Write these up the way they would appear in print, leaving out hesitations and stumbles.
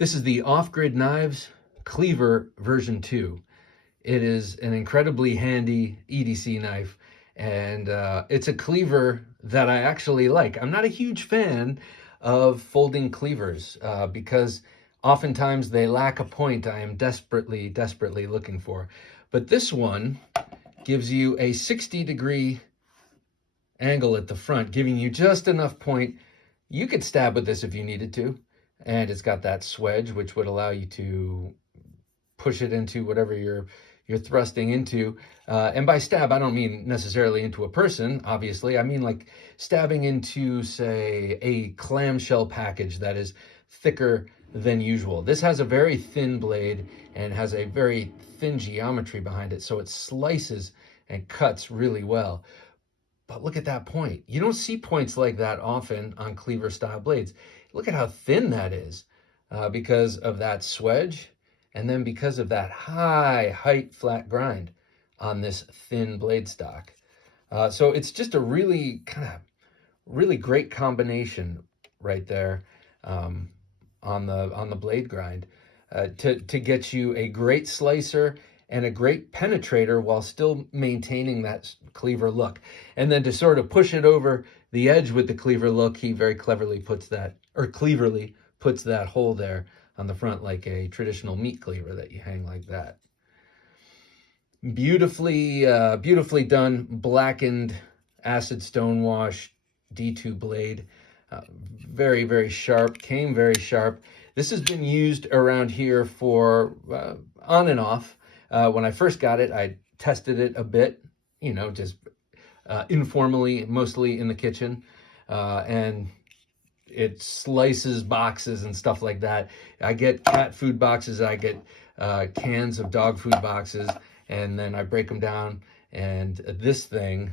This is the Off-Grid Knives Cleaver V2. It is an incredibly handy EDC knife, and it's a cleaver that I actually like. I'm not a huge fan of folding cleavers because oftentimes they lack a point I am desperately looking for. But this one gives you a 60-degree angle at the front, giving you just enough point. You could stab with this if you needed to. And it's got that swedge, which would allow you to push it into whatever you're thrusting into. And by stab, I don't mean necessarily into a person, obviously. I mean like stabbing into, say, a clamshell package that is thicker than usual. This has a very thin blade and has a very thin geometry behind it, so it slices and cuts really well. But look at that point. You don't see points like that often on cleaver style blades. Look at how thin that is because of that swedge, and then because of that high height flat grind on this thin blade stock. So it's just a really great combination right there on the blade grind to get you a great slicer and a great penetrator while still maintaining that cleaver look. And then to sort of push it over the edge with the cleaver look, he very cleverly puts that, or cleverly puts that hole there on the front like a traditional meat cleaver that you hang like that. Beautifully done, blackened acid stone wash D2 blade. Very sharp, came very sharp. This has been used around here for on and off. When I first got it, I tested it a bit, you know, just informally, mostly in the kitchen, and it slices boxes and stuff like that. I get cat food boxes, I get cans of dog food boxes, and then I break them down, and this thing,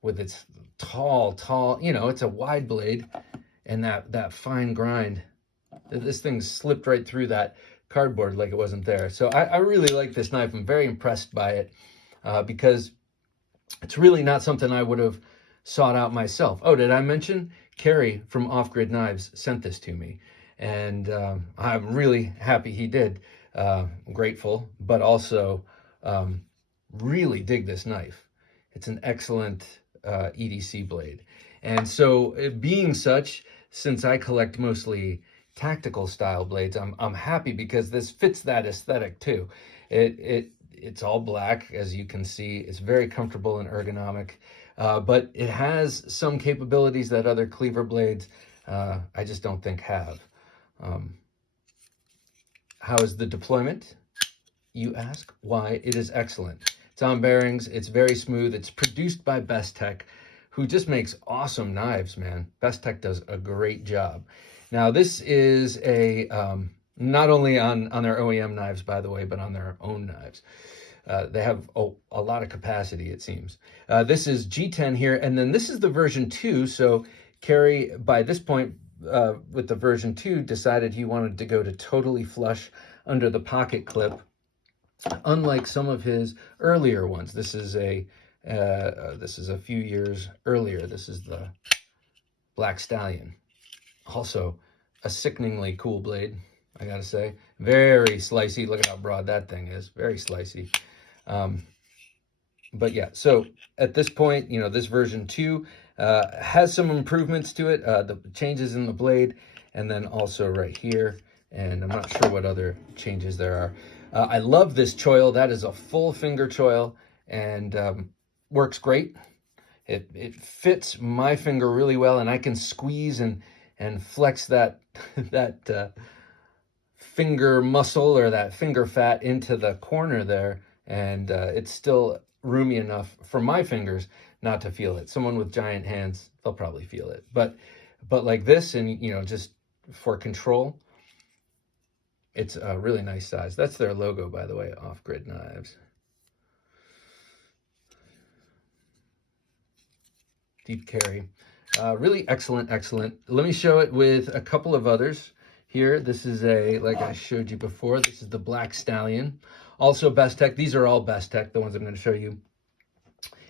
with its tall, you know, it's a wide blade, and that fine grind, this thing slipped right through that cardboard like it wasn't there. So I really like this knife. I'm very impressed by it because it's really not something I would have sought out myself. Oh, did I mention Kerry from Off-Grid Knives sent this to me, and I'm really happy he did. Grateful, but also really dig this knife. It's an excellent EDC blade. And so it being such, since I collect mostly tactical style blades, I'm happy because this fits that aesthetic too. It's all black, as you can see. It's very comfortable and ergonomic, but it has some capabilities that other cleaver blades I just don't think have. How is the deployment, you ask? Why, it is excellent. It's on bearings, it's very smooth, it's produced by Bestech, who just makes awesome knives, man. Bestech does a great job. Now, this is a, not only on their OEM knives, by the way, but on their own knives. They have a lot of capacity, it seems. This is G10 here, and then this is the version 2, so Kerry, by this point, with the version 2, decided he wanted to go to totally flush under the pocket clip, unlike some of his earlier ones. This is a few years earlier. This is the Black Stallion. Also, a sickeningly cool blade, I gotta say. Very slicey. Look at how broad that thing is. Very slicey. But yeah, so at this point, you know, this version 2 has some improvements to it. The changes in the blade, and then also right here. And I'm not sure what other changes there are. I love this choil. That is a full finger choil, and works great. It fits my finger really well, and I can squeeze and flex that finger muscle or that finger fat into the corner there, and it's still roomy enough for my fingers not to feel it. Someone with giant hands, they'll probably feel it, but like this, and you know, just for control, it's a really nice size. That's their logo, by the way, Off-Grid Knives. Deep carry. Really excellent. Let me show it with a couple of others here. This is like I showed you before, this is the Black Stallion. Also Bestech. These are all Bestech, the ones I'm going to show you.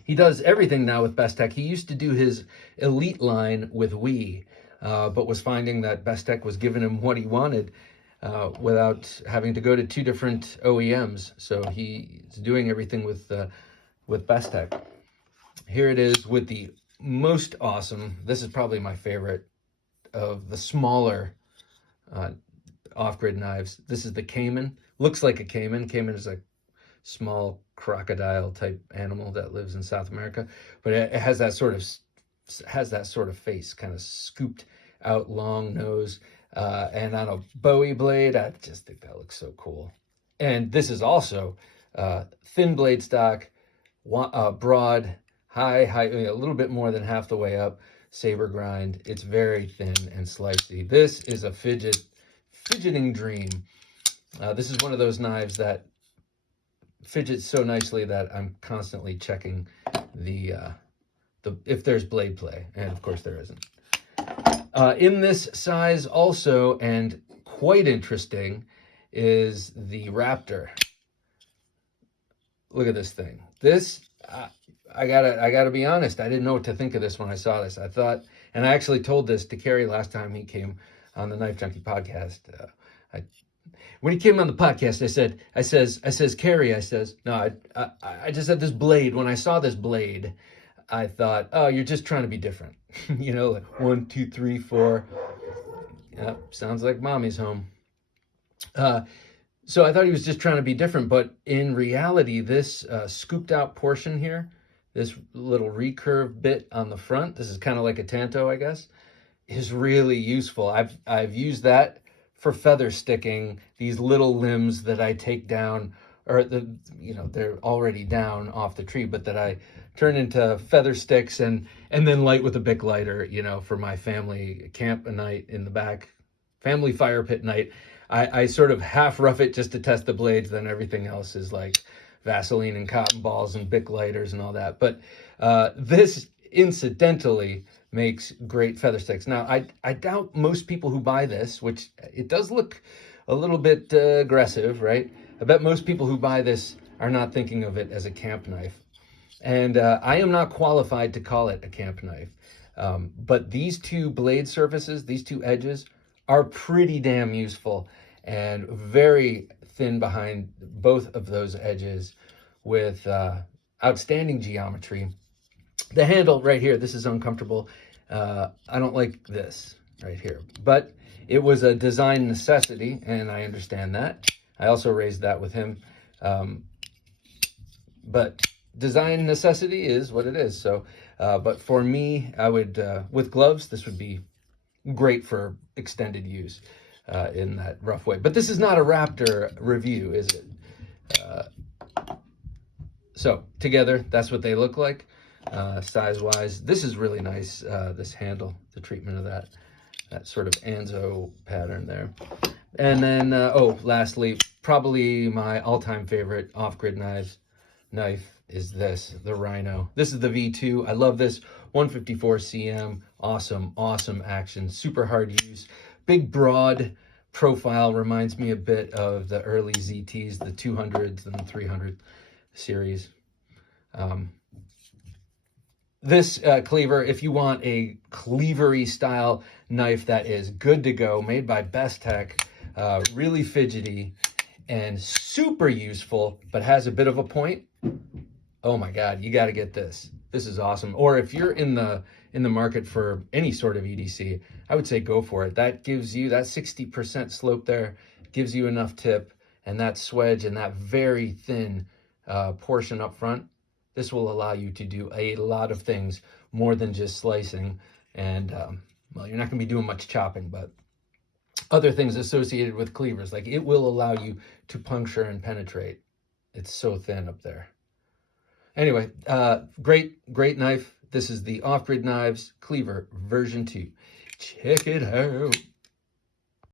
He does everything now with Bestech. He used to do his Elite line with Wii. but was finding that Bestech was giving him what he wanted without having to go to 2 different OEMs. So he's doing everything with Bestech. Here it is with the most awesome, this is probably my favorite of the smaller off-grid knives. This is the Cayman. Looks like a Cayman. Cayman is a small crocodile type animal that lives in South America, but it has that sort of face, kind of scooped out long nose, and on a Bowie blade. I just think that looks so cool. And this is also thin blade stock, broad, high, a little bit more than half the way up, saber grind. It's very thin and slicey. This is a fidgeting dream. This is one of those knives that fidgets so nicely that I'm constantly checking the if there's blade play, and of course there isn't. In this size also, and quite interesting, is the Raptor. Look at this thing. This I gotta be honest, I didn't know what to think of this when I saw this. I thought, and I actually told this to Kerry last time he came on the Knife Junkie podcast. When he came on the podcast, I says, Kerry, no, I just had this blade. When I saw this blade, I thought, oh, you're just trying to be different. You know, like 1, 2, 3, 4. Yep, sounds like mommy's home. So I thought he was just trying to be different, but in reality, this scooped out portion here, this little recurve bit on the front, this is kind of like a Tanto, I guess, is really useful. I've used that for feather sticking these little limbs that I take down, or they're already down off the tree, but that I turn into feather sticks and then light with a Bic lighter, for my family camp a night in the back, family fire pit night. I sort of half rough it just to test the blades, then everything else is like Vaseline and cotton balls and Bic lighters and all that. But this incidentally makes great feather sticks. Now, I doubt most people who buy this, which it does look a little bit aggressive, right? I bet most people who buy this are not thinking of it as a camp knife. And I am not qualified to call it a camp knife. But these two blade surfaces, these two edges, are pretty damn useful and very thin behind both of those edges with outstanding geometry. The handle right here, this is uncomfortable. I don't like this right here, but it was a design necessity, and I understand that. I also raised that with him. But design necessity is what it is. So, but for me, I would, with gloves, this would be great for extended use in that rough way. But this is not a Raptor review, is it? So together, that's what they look like. Size-wise, this is really nice, this handle, the treatment of that sort of Anzo pattern there. And then, lastly, probably my all-time favorite off-grid knife is this, the Rhino. This is the V2. I love this, 154 cm, awesome action, super hard use, big broad profile, reminds me a bit of the early ZTs, the 200s and the 300 series. This cleaver, if you want a cleavery style knife that is good to go, made by Bestech, really fidgety and super useful, but has a bit of a point, oh my God, you got to get this. This is awesome. Or if you're in the market for any sort of EDC, I would say go for it. That gives you that 60% slope there, gives you enough tip, and that swedge and that very thin portion up front. This will allow you to do a lot of things more than just slicing. And, well, you're not going to be doing much chopping, but other things associated with cleavers, like it will allow you to puncture and penetrate. It's so thin up there. Anyway, great knife. This is the Off-Grid Knives Cleaver version 2. Check it out.